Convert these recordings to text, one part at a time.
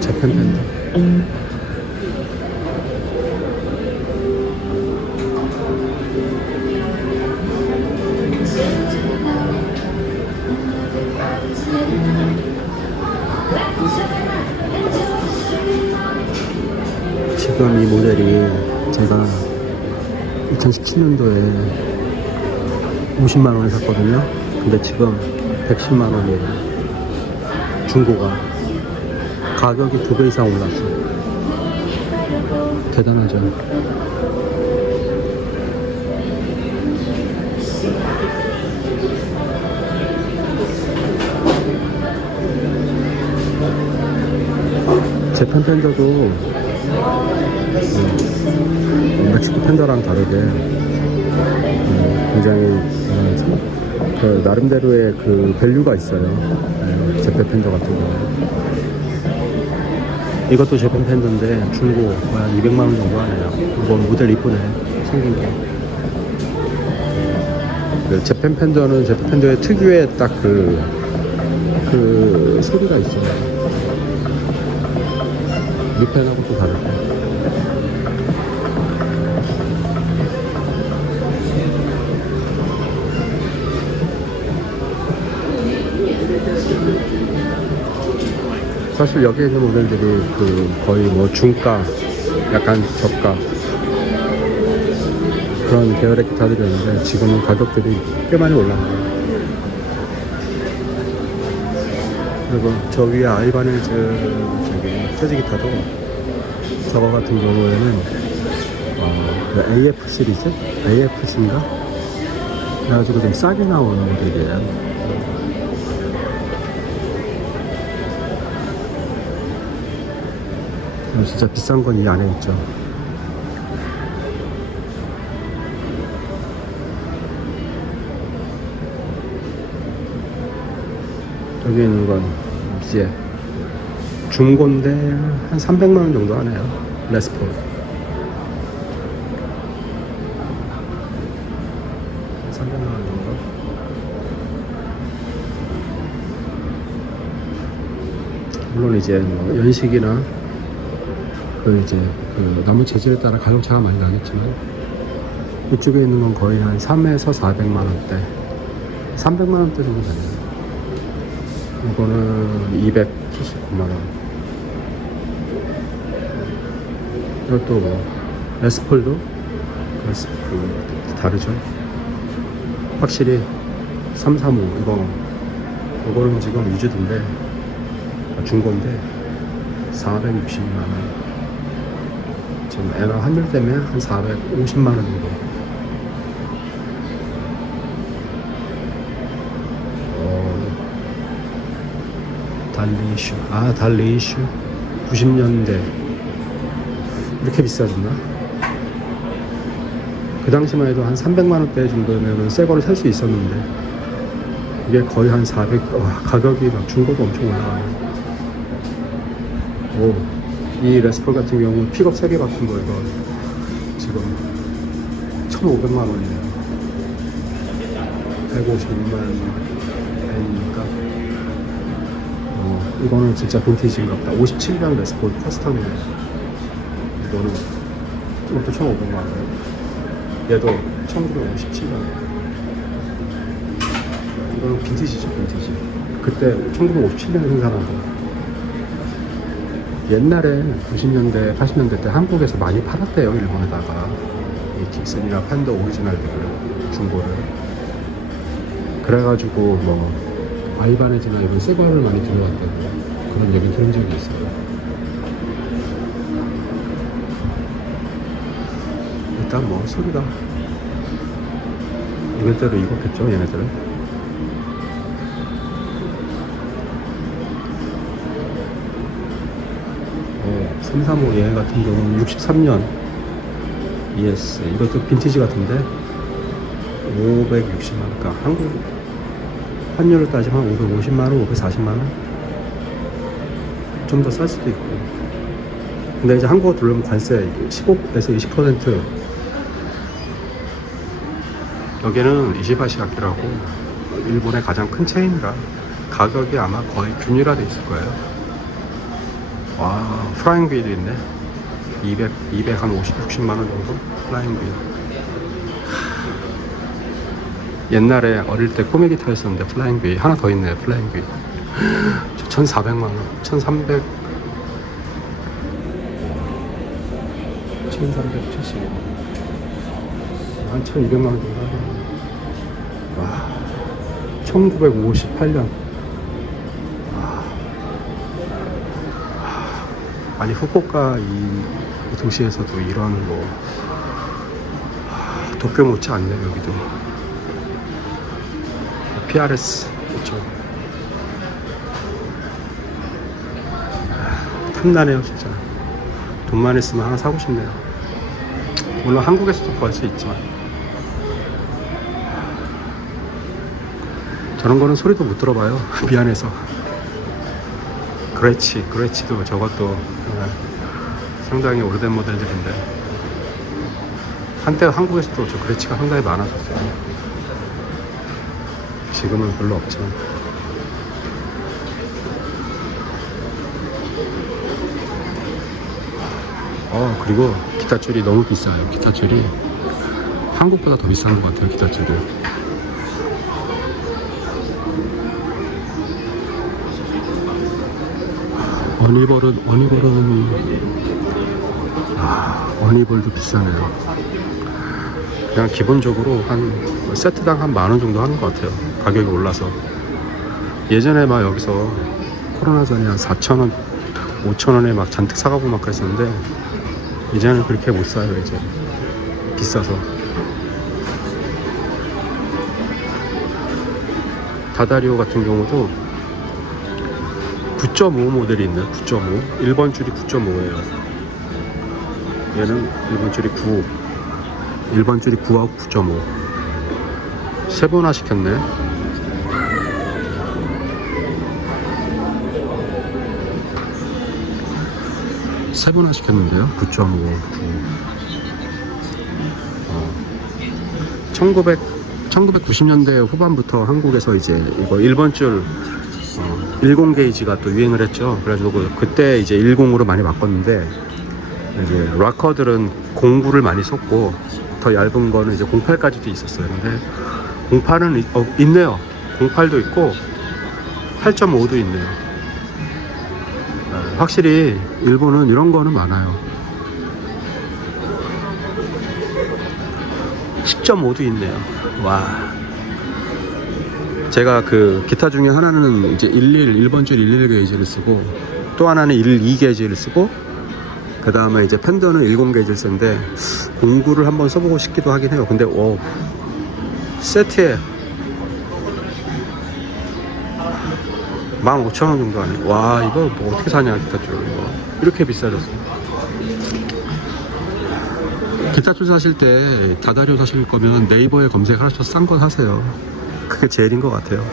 재팬 팬더. 지금 이 모델이 제가 2017년도에 50만원에 샀거든요. 근데 지금 110만원이에요. 중고가. 가격이 2배 이상 올랐어요. 대단하죠. 재팬 팬더도 멕시코 팬더랑 다르게 굉장히 그 나름대로의 그 밸류가 있어요. 재팬 팬더 같은 경우. 이것도 재팬 팬더인데 중고 거의 한 200만원 정도 하네요. 이건 모델 이쁘네, 생긴 게. 그 재팬 팬더는 재팬 팬더의 특유의 딱 그 소리가 있어요. 미펜하고 또 다르고. 사실 여기에 있는 모델들이 그 거의 뭐 중가, 약간 저가 그런 계열의 기타들이 있는데 지금은 가격들이 꽤 많이 올랐네요. 그리고 저 위에 아이바네즈 재즈 기타도 저거 같은 경우에는 그 AF 시리즈? AFC인가? 그래가지고 좀 싸게 나오는 모델이에요. 진짜 비싼 건 이 안에 있죠. 여기 있는 건 이제 중고인데 한 300만원 정도 하네요. 레스폴. 300만원 정도. 물론 이제 뭐 연식이나 그 이제 그 나무 재질에 따라 가격 차가 많이 나겠지만 이쪽에 있는 건 거의 한 3에서 400만원대, 300만원대 정도 되네요. 이거는 279만원. 이것도 뭐 레스폴도 다르죠. 확실히 335 이거는 지금 유즈인데 중고인데 460만원. 지금 에너 환율 때문에 한 450만원 정도. 달리슈. 달리슈 90년대. 이렇게 비싸졌나? 그 당시만 해도 한 300만원대 정도면 새 거를 살 수 있었는데 이게 거의 한 400. 가격이 막 중고도 엄청 올라가네. 이 레스폴 같은 경우는 픽업 3개 같은 거 이거 지금 1,500만원이네요. 156만원이니까 이거는 진짜 빈티지인가 보다. 57년 레스폴 커스텀이에요. 이거는 이것도 1,500만원. 얘도 1957년. 이거는 빈티지죠, 빈티지. 그때 1957년에 생산한 거. 옛날에 90년대, 80년대 때 한국에서 많이 팔았대요, 일본에다가. 이 깁슨이나 팬더 오리지널들을, 중고를. 그래가지고 뭐 아이바네즈나 이런 새 거를 많이 들여왔대요. 그런 얘기 들은 적이 있어요. 일단 뭐 소리가 이것대로 익었겠죠, 얘네들은. 335 얘 같은 경우는 63년 ES. 이것도 빈티지 같은데 560만 원. 그러니까 한국 환율로 따지면 550만 원, 540만 원. 좀 더 쌀 수도 있고. 근데 이제 한국어 들어오면 관세 15에서 20%. 여기는 이시바시아키라고 일본의 가장 큰 체인이라 가격이 아마 거의 균일화돼 있을 거예요. 와, 플라잉 V도 있네. 200 한 60만 원 정도? 플라잉 V. 옛날에 어릴 때 꼬매기 타였었는데 플라잉 V 하나 더 있네요. 플라잉 V. 저 1,400만 원, 1,300, 1,370. 한 1,200만 원 정도 하네. 와, 1958년. 아니 후쿠오카 이 도시에서도 이런 뭐 도쿄 못지 않네. 여기도 PRS 그렇죠. 탐나네요 진짜. 돈만 있으면 하나 사고 싶네요. 물론 한국에서도 구할 수 있지만 저런 거는 소리도 못 들어봐요. 미안해서. 그레치도 저것도 상당히 오래된 모델들인데 한때 한국에서도 저 그레치가 상당히 많았었어요. 지금은 별로 없지만. 그리고 기타 줄이 너무 비싸요. 기타 줄이 한국보다 더 비싼 것 같아요. 기타 줄이. 어니볼도 비싸네요. 그냥 기본적으로 한 세트당 한 10,000원 정도 하는 것 같아요. 가격이 올라서. 예전에 막 여기서 코로나 전에 한 4,000원, 5,000원에 막 잔뜩 사가고 막 그랬었는데 이제는 그렇게 못 사요. 이제 비싸서. 다다리오 같은 경우도 9.5 모델이 있네요. 9.5. 1번 줄이 9.5예요. 얘는 1번 줄이 9. 1번 줄이 9하고 9.5. 세 번화 시켰네. 세 번화 시켰는데요. 9.5, 9. 1990년대 후반부터 한국에서 이제 이거 1번 줄 10 게이지가 또 유행을 했죠. 그래가지고 그때 이제 10으로 많이 바꿨는데 이제 락커들은 09를 많이 썼고 더 얇은 거는 이제 08까지도 있었어요. 근데 08은 있네요. 08도 있고 8.5도 있네요. 확실히 일본은 이런 거는 많아요. 10.5도 있네요. 와. 제가 그 기타 중에 하나는 이제 1번 줄 11 게이지를 쓰고 또 하나는 12 게이지를 쓰고 그 다음에 이제 팬더는 10 게이지를 쓰는데 09를 한번 써보고 싶기도 하긴 해요. 근데 세트에 15,000원 정도 하네. 와, 이거 뭐 어떻게 사냐 기타 줄. 이렇게 비싸졌어. 기타 줄 사실 때 다다리오 사실 거면 네이버에 검색하셔서 싼 거 사세요. 그게 제일인 것 같아요.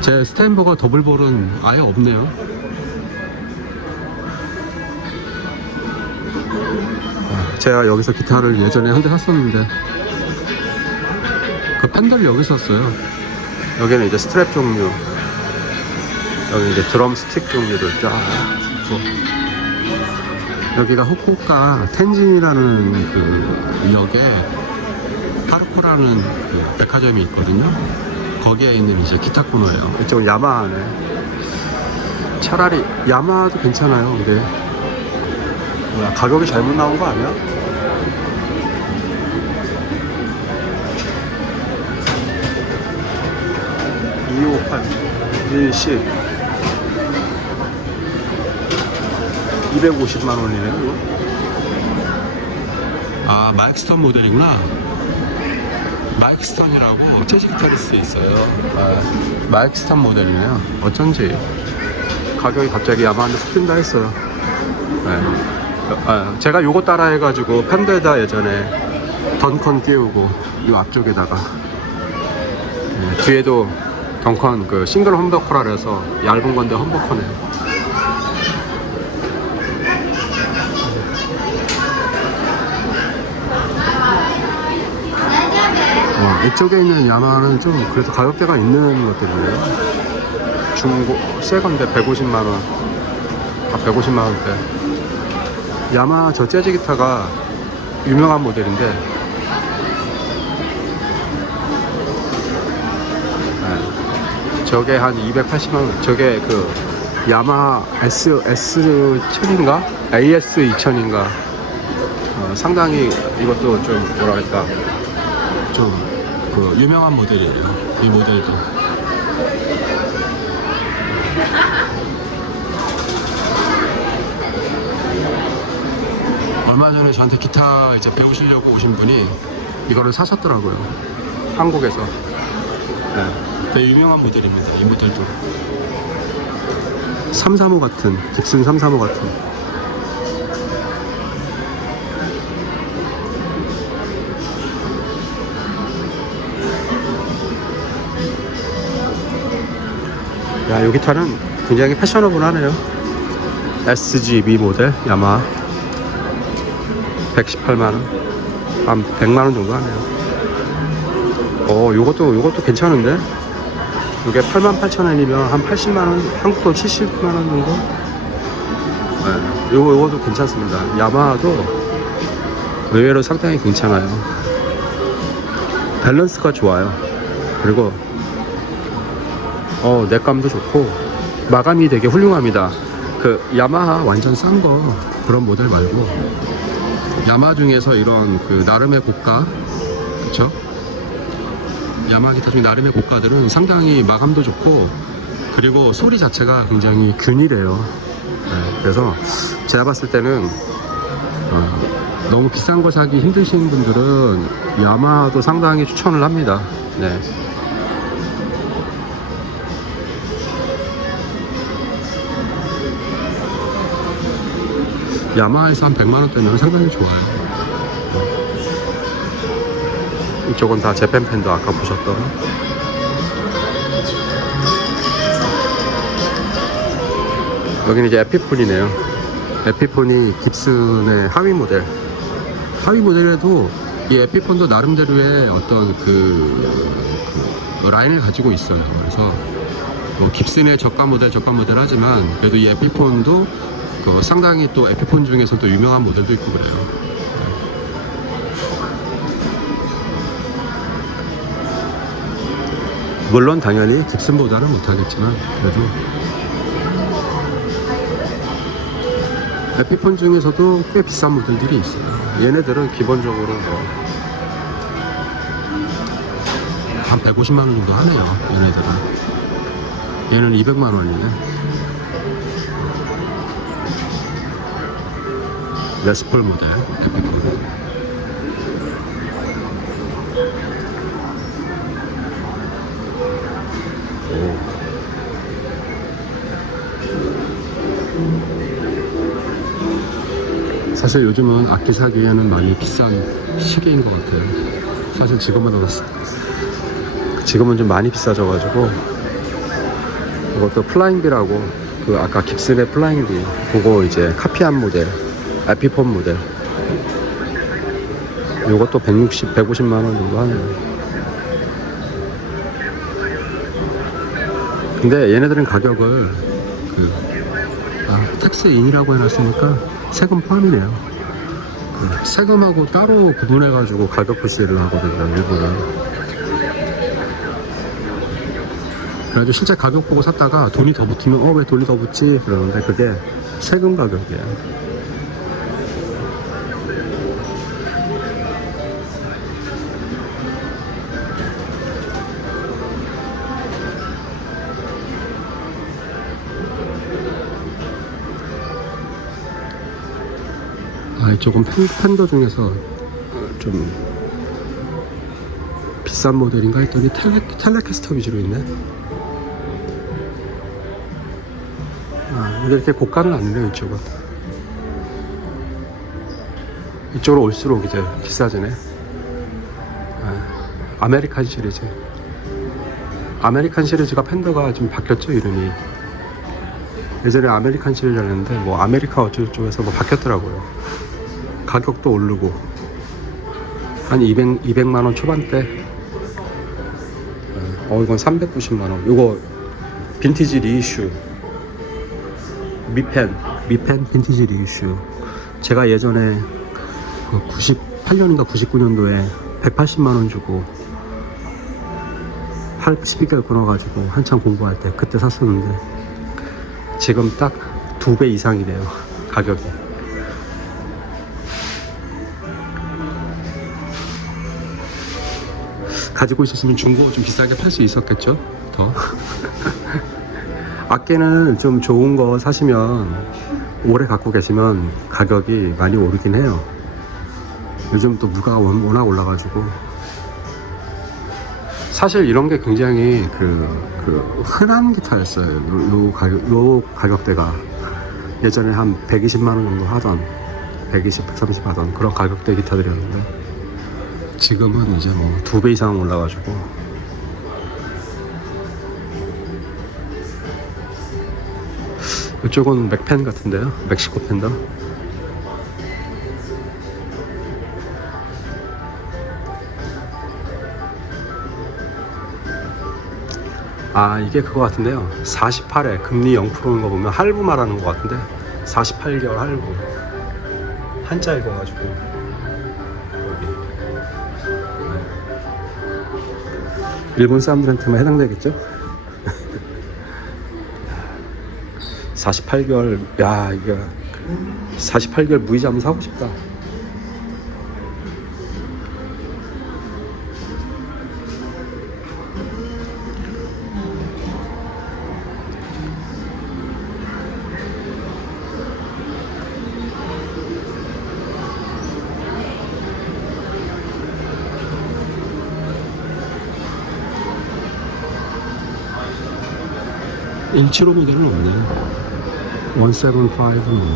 제 스탠버거 더블볼은 아예 없네요. 제가 여기서 기타를 예전에 한 대 샀었는데 그 팬더를 여기서 샀어요. 여기는 이제 스트랩 종류, 여기 이제 드럼 스틱 종류들 쫙 있고, 여기가 후쿠오카 텐진이라는 그 역에 파르코라는 그 백화점이 있거든요. 거기에 있는 이제 기타 코너예요. 이쪽은 야마하네. 차라리 야마도 괜찮아요. 근데 뭐야, 가격이 잘못 나온 거 아니야? (258) 110 250만 원이네. 이거. 아, 마이크 스턴 모델이구나. 마이크 스턴이라고 재즈 기타리스트 있어요. 마이크 스턴 모델이네요. 어쩐지 가격이 갑자기 야마한테 훅 뛴다 했어요. 네. 제가 요거 따라 해가지고 팬더에다 예전에 던컨 띄우고 이 앞쪽에다가 뒤에도 던컨 그 싱글 험버커라 그래서 얇은 건데 험버커네요. 이쪽에 있는 야마하는 좀 그래도 가격대가 있는 것들이에요. 중고 새 건데 150만원. 150만원대. 야마 저 재즈 기타가 유명한 모델인데 저게 한 280만원. 저게 그 야마 S1000인가? AS2000인가? 상당히 이것도 좀 뭐라 할까 좀 그 유명한 모델이에요. 이 모델도 얼마 전에 저한테 기타 이제 배우시려고 오신 분이 이거를 사셨더라고요. 한국에서. 되게 유명한 모델입니다. 이 모델도 335 같은 깁슨 335 같은. 야, 이 기타는 굉장히 패셔너블하네요. SGB 모델 야마하 118만원, 한 100만원 정도 하네요. 요것도 괜찮은데? 이게 88,000원이면 한 80만원, 한국 돈 70만원 정도? 요것도 괜찮습니다. 야마하도 의외로 상당히 괜찮아요. 밸런스가 좋아요. 그리고 넥감도 좋고 마감이 되게 훌륭합니다. 그 야마하 완전 싼 거 그런 모델 말고 야마하 중에서 이런 그 나름의 고가, 그쵸? 야마하 기타 중에 나름의 고가들은 상당히 마감도 좋고 그리고 소리 자체가 굉장히 균일해요. 그래서 제가 봤을 때는 너무 비싼 거 사기 힘드신 분들은 야마하도 상당히 추천을 합니다. 네. 야마하에서 한 100만원대면 상당히 좋아요. 이쪽은 다 재팬팬도 아까 보셨던. 여기는 이제 에피폰이네요. 에피폰이 깁슨의 하위 모델에도 이 에피폰도 나름대로의 어떤 그 라인을 가지고 있어요. 그래서 뭐 깁슨의 저가 모델 하지만 그래도 이 에피폰도 상당히 또 에피폰 중에서도 유명한 모델도 있고 그래요. 물론 당연히 깁슨보다는 못하겠지만 그래도 에피폰 중에서도 꽤 비싼 모델들이 있어요. 얘네들은 기본적으로 한 150만원 정도 하네요. 얘네들은. 얘는 200만원이네. 레스폴 모델 에피폰. 사실 요즘은 악기 사기에는 많이 비싼 시기인 것 같아요. 사실 지금은 좀 많이 비싸져가지고 이것도 플라잉비라고 그 아까 깁슨의 플라잉비 그거 이제 카피한 모델 에피폰 모델 요것도 150만원 정도 하네요. 근데 얘네들은 가격을 텍스 인이라고 해놨으니까 세금 포함이네요. 세금하고 따로 구분해가지고 가격 표시를 하거든요, 일부는. 그래가지고 실제 가격 보고 샀다가 돈이 더 붙으면 왜 돈이 더 붙지? 그러는데 그게 세금 가격이에요. 이쪽은 팬더 중에서 좀 비싼 모델인가 했더니 텔레캐스터 위주로 있네. 이렇게 고가는 아니네요. 이쪽은. 이쪽으로 올수록 이제 비싸지네. 아메리칸 시리즈. 아메리칸 시리즈가 팬더가 좀 바뀌었죠, 이름이. 예전에 아메리칸 시리즈였는데 뭐 아메리카 어쩌고저쩌고해서 뭐 바뀌었더라고요. 가격도 오르고 한 200만 원 초반대. 이건 390만 원. 이거 빈티지 리이슈. 미펜 빈티지 리이슈. 제가 예전에 그 98년인가 99년도에 180만 원 주고 12개월 끊어가지고 한참 공부할 때 그때 샀었는데 지금 딱 2배 이상이네요, 가격이. 가지고 있었으면 중고 좀 비싸게 팔 수 있었겠죠, 더. 악기는 좀 좋은 거 사시면 오래 갖고 계시면 가격이 많이 오르긴 해요. 요즘 또 물가가 워낙 올라가지고. 사실 이런 게 굉장히 흔한 기타였어요. 요 가격대가 예전에 한 120만 원 정도 하던, 120, 130 하던 그런 가격대 기타들이었는데 지금은 이제 뭐 2배 이상 올라가지고. 이쪽은 맥펜 같은데요, 멕시코 펜더. 이게 그거 같은데요, 48에 금리 0%인 거 보면 할부 말하는 거 같은데 48개월 할부 한자 읽어가지고 여기 일본 사람들한테만 해당되겠죠? 48개월, 야, 이거 48개월 무이자 한번 사고 싶다. (175) 모델은 없네요. 175는 없네.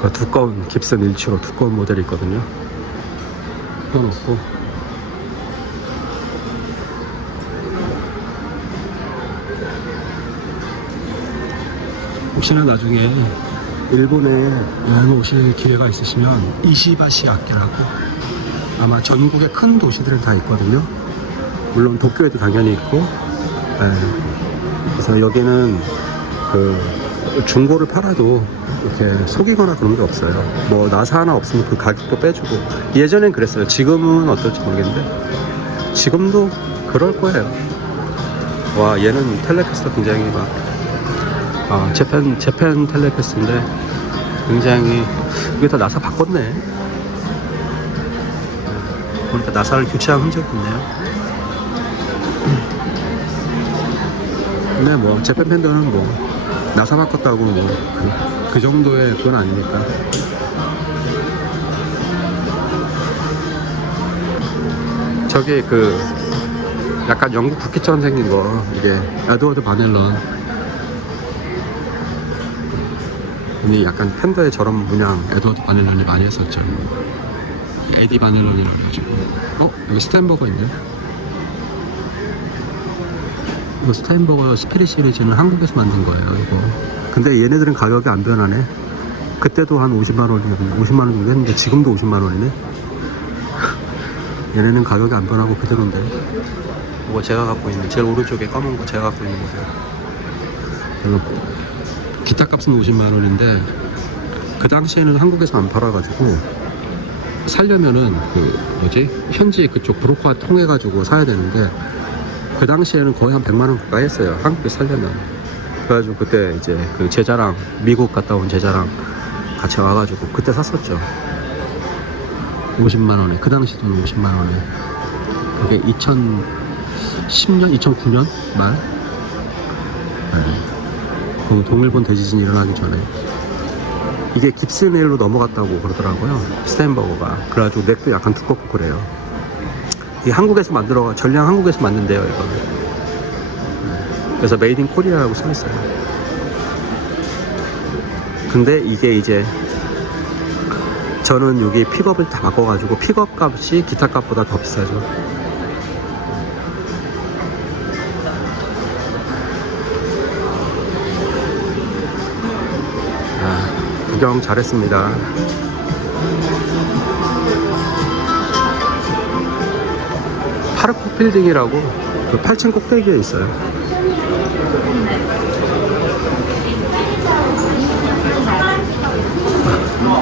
그 두꺼운 깁슨 175 두꺼운 모델이 있거든요. 그건 없고. 혹시나 나중에 일본에 여행 오실 기회가 있으시면 이시바시 악기라고 아마 전국의 큰 도시들은 다 있거든요. 물론 도쿄에도 당연히 있고. 그래서 여기는 중고를 팔아도 이렇게 속이거나 그런 게 없어요. 뭐 나사 하나 없으면 그 가격도 빼주고. 예전엔 그랬어요. 지금은 어떨지 모르겠는데 지금도 그럴 거예요. 와, 얘는 텔레캐스터 굉장히 막 재팬 텔레캐스터인데 굉장히 이게 다 나사 바꿨네. 보니까 나사를 교체한 흔적이 있네요. 근데 뭐 재팬 팬더는 뭐 나사 바꿨다고 뭐 그 정도의 그건 아니니까. 저기 약간 영국 국기처럼 생긴 거, 이게 에드워드 바넬런. 이 약간 팬더의 저런 문양 에드워드 바넬런이 많이 했었죠. 에디 바넬런이라고 해가지고. 여기 스타인버거 있네. 이거 스타인버거 스피릿 시리즈는 한국에서 만든 거예요, 이거. 근데 얘네들은 가격이 안 변하네. 그때도 한 50만 원 정도 했는데 지금도 50만 원이네. 얘네는 가격이 안 변하고 그대로인데. 이거 제가 갖고 있는, 제일 오른쪽에 검은 거 제가 갖고 있는 거죠. 기타 값은 50만 원인데 그 당시에는 한국에서 안 팔아가지고 살려면은 현지 그쪽 브로커 통해가지고 사야 되는데 그 당시에는 거의 한 100만 원 가까이 했어요, 한국에 살려면. 그래가지고 그때 이제 제자랑, 미국 갔다 온 제자랑 같이 와가지고 그때 샀었죠. 50만 원에, 그 당시 돈 50만 원에. 그게 2010년, 2009년 말. 그 동일본 대지진이 일어나기 전에. 이게 깁슨에일로 넘어갔다고 그러더라고요, 스타인버거가. 그래가지고 넥도 약간 두껍고 그래요. 이 한국에서 전량 한국에서 만든대요, 이거는. 그래서 메이드 인 코리아라고 써있어요. 근데 이게 이제 저는 여기 픽업을 다 바꿔가지고 픽업 값이 기타 값보다 더 비싸죠. 구경 잘했습니다. 파르코 빌딩이라고 그 8층 꼭대기에 있어요.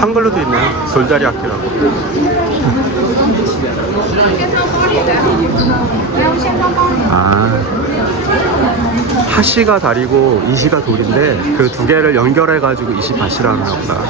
한글로도 있네요. 돌다리 학교라고. 아, 하시가 다리고 이시가 돌인데 그 두 개를 연결해 가지고 이시 밭이라는 거구나.